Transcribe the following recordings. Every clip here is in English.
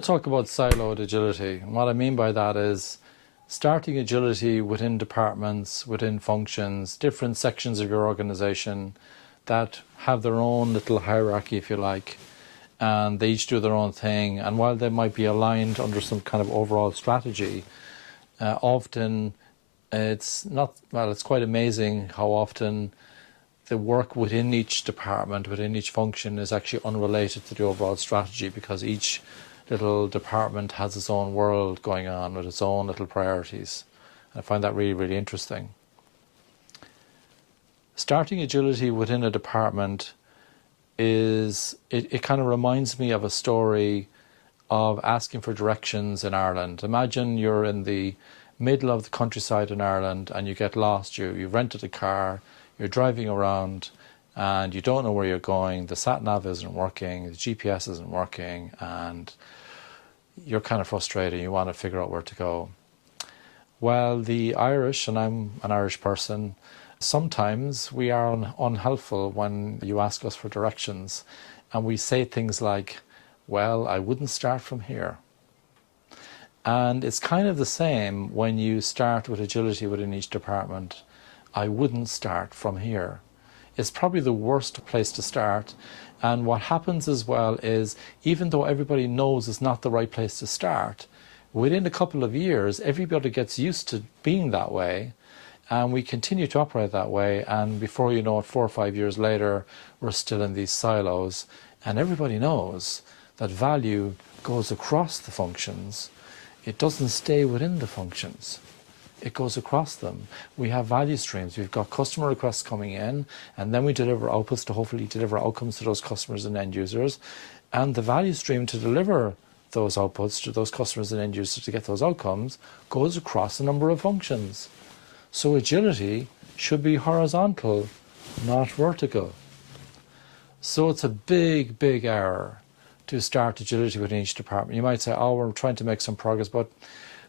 to talk about siloed agility. And what I mean by that is starting agility within departments, within functions, different sections of your organization that have their own little hierarchy, if you like, and they each do their own thing. And while they might be aligned under some kind of overall strategy, often it's not, well, it's quite amazing how often the work within each department, within each function is actually unrelated to the overall strategy, because each little department has its own world going on with its own little priorities. I find that really, really interesting. Starting agility within a department it kind of reminds me of a story of asking for directions in Ireland. Imagine you're in the middle of the countryside in Ireland and you get lost. You've rented a car, you're driving around and you don't know where you're going. The sat-nav isn't working, the GPS isn't working, and you're kind of frustrated. You want to figure out where to go. Well, the Irish, and I'm an Irish person, sometimes we are unhelpful when you ask us for directions, and we say things like, well, I wouldn't start from here. And it's kind of the same when you start with agility within each department. I wouldn't start from here. It's probably the worst place to start. And what happens as well is, even though everybody knows it's not the right place to start, within a couple of years, everybody gets used to being that way. And we continue to operate that way, and before you know it, 4 or 5 years later, we're still in these silos. And everybody knows that value goes across the functions. It doesn't stay within the functions. It goes across them. We have value streams. We've got customer requests coming in, and then we deliver outputs to hopefully deliver outcomes to those customers and end users. And the value stream to deliver those outputs to those customers and end users to get those outcomes goes across a number of functions. So agility should be horizontal, not vertical. So it's a big, big error to start agility within each department. You might say, oh, we're trying to make some progress, but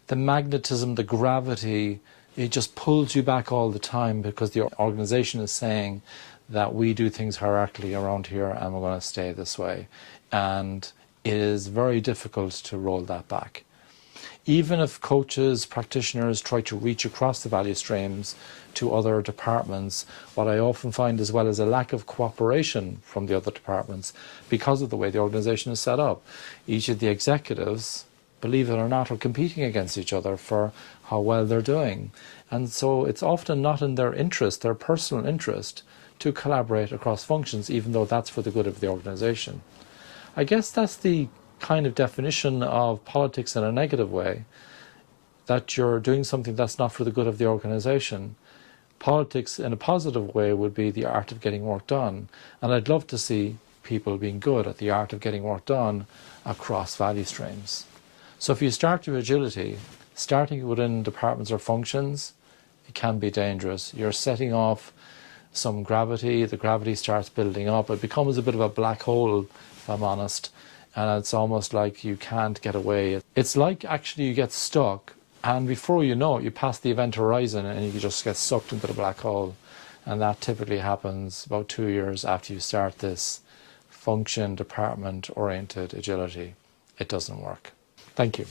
the magnetism, the gravity, it just pulls you back all the time, because the organization is saying that we do things hierarchically around here and we're going to stay this way. And it is very difficult to roll that back. Even if coaches, practitioners try to reach across the value streams to other departments, what I often find as well is a lack of cooperation from the other departments because of the way the organization is set up. Each of the executives, believe it or not, are competing against each other for how well they're doing. And so it's often not in their interest, their personal interest, to collaborate across functions, even though that's for the good of the organization. I guess that's the kind of definition of politics in a negative way, that you're doing something that's not for the good of the organization. Politics in a positive way would be the art of getting work done. And I'd love to see people being good at the art of getting work done across value streams. So if you start your agility, starting within departments or functions, it can be dangerous. You're setting off some gravity, the gravity starts building up, it becomes a bit of a black hole, if I'm honest, and it's almost like you can't get away. It's like actually you get stuck, and before you know it, you pass the event horizon and you just get sucked into the black hole. And that typically happens about 2 years after you start this function, department-oriented agility. It doesn't work. Thank you.